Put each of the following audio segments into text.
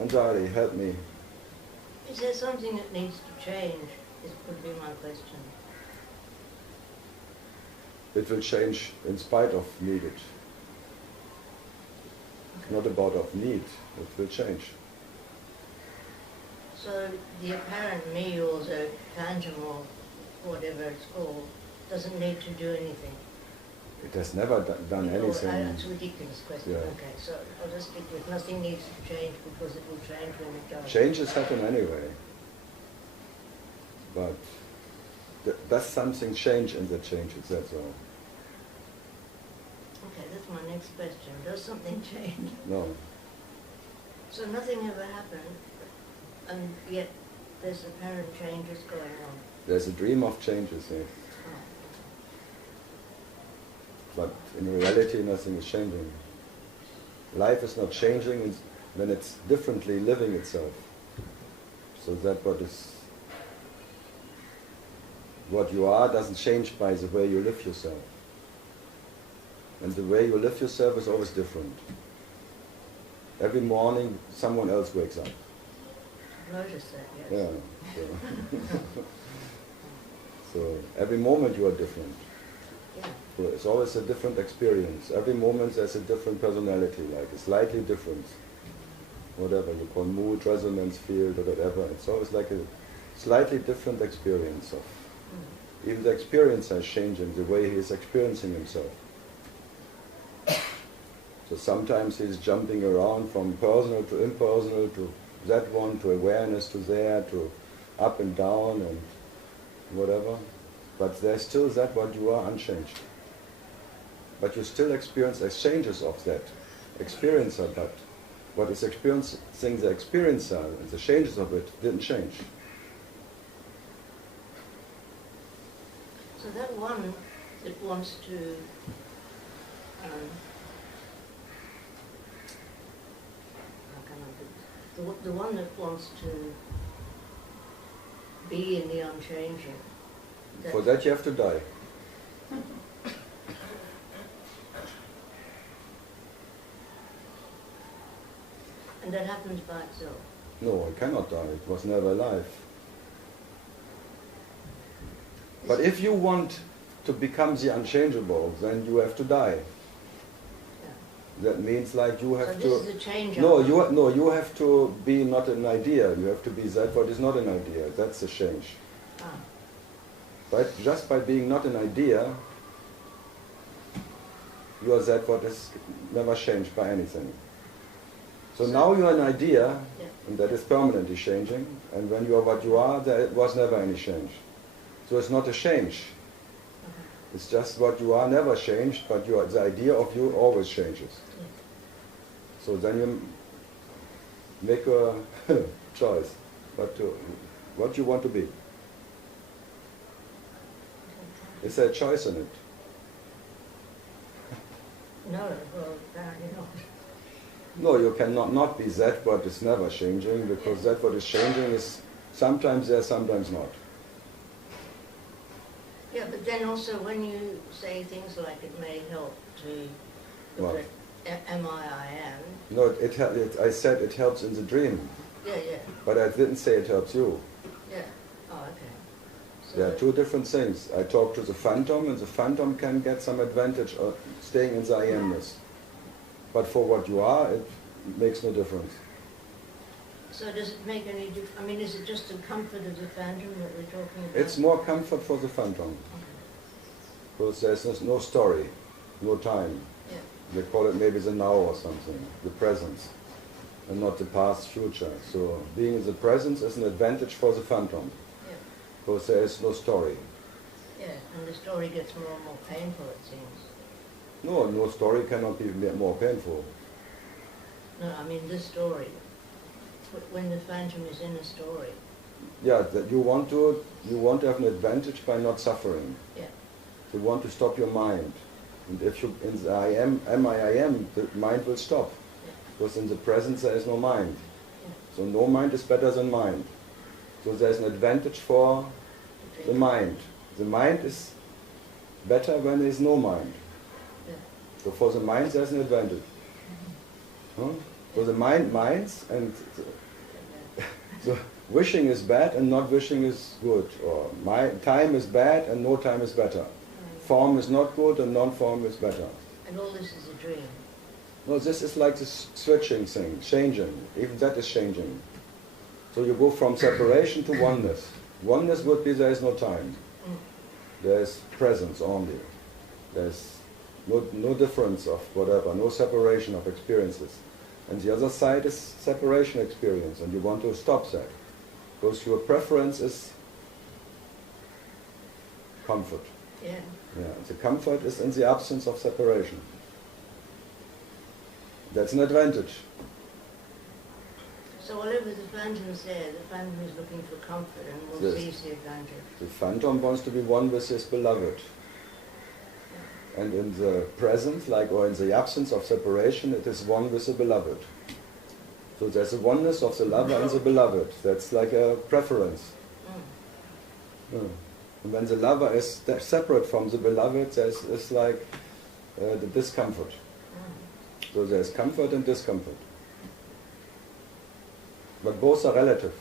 Anjali, help me. Is there something that needs to change? This would be my question. It will change in spite of needed. Okay. Not about of need, it will change. So the apparent me or the phantom or whatever it's called doesn't need to do anything? It has never done anything. That's a ridiculous question. Yeah. Okay, so I'll just stick with nothing needs to change because it will change when it does. Changes happen anyway. But does something change in the changes, that's all. Okay, that's my next question. Does something change? No. So nothing ever happened, and yet there's apparent changes going on. There's a dream of changes, yes. Oh. But in reality, nothing is changing. Life is not changing when it's differently living itself. So that what you are doesn't change by the way you live yourself. And the way you live yourself is always different. Every morning, someone else wakes up. I've noticed that, Yeah. yes. So every moment you are different. Yeah. So it's always a different experience. Every moment there's a different personality, like a slightly different, whatever you call mood, resonance field, or whatever. It's always like a slightly different experience of. Even the experiencer is changing, the way he is experiencing himself. So sometimes he's jumping around from personal to impersonal to that one, to awareness to there, to up and down and whatever. But there's still that what you are unchanged. But you still experience exchanges of that experiencer, but what is experiencing the experiencer and the changes of it didn't change. So that one that wants to how can I put it? The one that wants to be in the unchanging. For that you have to die. And that happens by itself. No, it cannot die. It was never alive. But if you want to become the unchangeable, then you have to die. Yeah. That means like you have so to. this is a change. You have to be not an idea. You have to be that what is not an idea. That's the change. Ah. Right? Just by being not an idea, you are that what is never changed by anything. So now you are an idea, Yeah. and that is permanently changing. And when you are what you are, there was never any change. So it's not a change. Okay. It's just what you are never changed, but the idea of you always changes. Yeah. So then you make a choice, what you want to be. Is there a choice in it? No, well, apparently not. No, you cannot not be that what is never changing, because that what is changing is sometimes there, sometimes not. Yeah, but then also when you say things like it may help to What? look at M-I-I-N. No, I said it helps in the dream, Yeah, yeah, but I didn't say it helps you. yeah. Oh, okay. So There are two different things. I talk to the phantom, and the phantom can get some advantage of staying in the I am-ness. But for what you are, it makes no difference. So does it make any difference? I mean, is it just the comfort of the phantom that we're talking about? It's more comfort for the phantom, Okay. because there's no story, no time. Yeah. They call it maybe the now or something, the present, and not the past, future. So being in the present is an advantage for the phantom, Yeah. because there is no story. Yeah, and the story gets more and more painful, it seems. No story cannot be more painful. No, I mean this story. When the phantom is in a story. Yeah, that you want to have an advantage by not suffering. Yeah. You want to stop your mind. And if you in the I am, the mind will stop. Yeah. Because in the present there is no mind. Yeah. So no mind is better than mind. So there's an advantage for the mind. The mind is better when there is no mind. Yeah. So for the mind there's an advantage. Huh? So the mind minds, and so wishing is bad and not wishing is good. Or time is bad and no time is better. Form is not good and non-form is better. And all this is a dream. No, this is like this switching thing, changing. Even that is changing. So you go from separation to oneness. Oneness would be there is no time. There is presence only. There's no difference of whatever, no separation of experiences. And the other side is separation experience, and you want to stop that. Because your preference is comfort. Yeah. Yeah, the comfort is in the absence of separation. That's an advantage. So whatever the phantom's there, the phantom is looking for comfort and will seize the advantage. The phantom wants to be one with his beloved. And in the present, or in the absence of separation, it is one with the beloved. So there's a oneness of the lover and the beloved. That's like a preference. And when the lover is separate from the beloved, it's like the discomfort. So there's comfort and discomfort. But both are relative.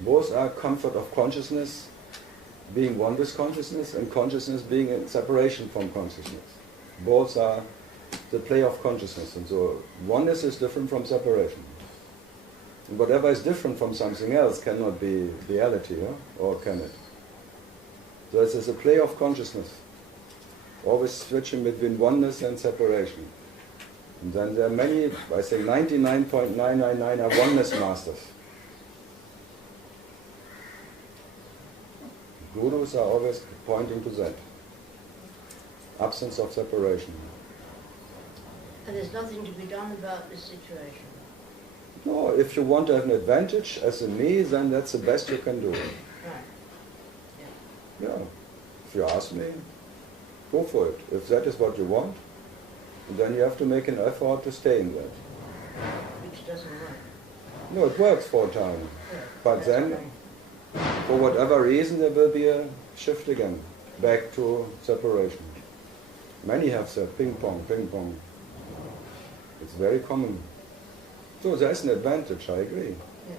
Both are comfort of consciousness, being one with consciousness, and consciousness being in separation from consciousness. Both are the play of consciousness. And so oneness is different from separation. And whatever is different from something else cannot be reality, or can it? So this is a play of consciousness. Always switching between oneness and separation. And then there are many, I say 99.999 are oneness masters. Gurus are always pointing to that. Absence of separation. And there's nothing to be done about this situation. No, if you want to have an advantage as a me, then that's the best you can do. Right. Yeah. If you ask me, go for it. If that is what you want, then you have to make an effort to stay in that. Which doesn't work. No, it works for a time. Yeah, But then, right. for whatever reason, there will be a shift again, back to separation. Many have said ping pong, ping pong. It's very common. So there's an advantage, I agree. Yeah.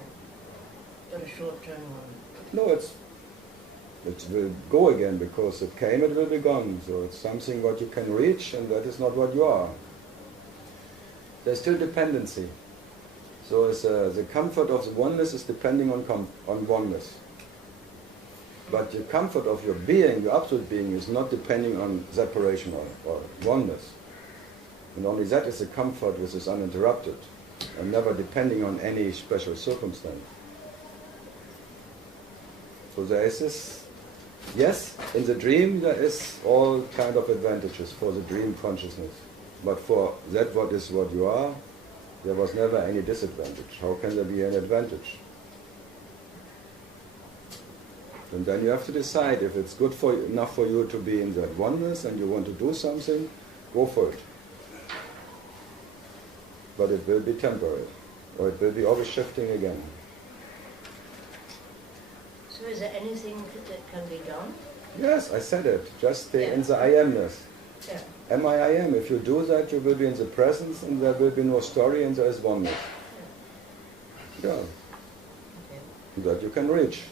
But a short-term one. No, it will go again, because it came, it will be gone. So it's something what you can reach, and that is not what you are. There's still dependency. So it's, the comfort of the oneness is depending on oneness. But the comfort of your being, your absolute being, is not depending on separation or oneness. And only that is a comfort which is uninterrupted, and never depending on any special circumstance. So there is this, yes, in the dream there is all kind of advantages for the dream consciousness. But for that what is what you are, there was never any disadvantage. How can there be an advantage? And then you have to decide if it's good enough for you to be in that oneness and you want to do something, go for it. But it will be temporary, or it will be always shifting again. So is there anything that can be done? Yes, I said it. Just stay in the I amness. Yeah. Am I am. If you do that, you will be in the presence, and there will be no story, and there is oneness. Yeah. Okay. That you can reach.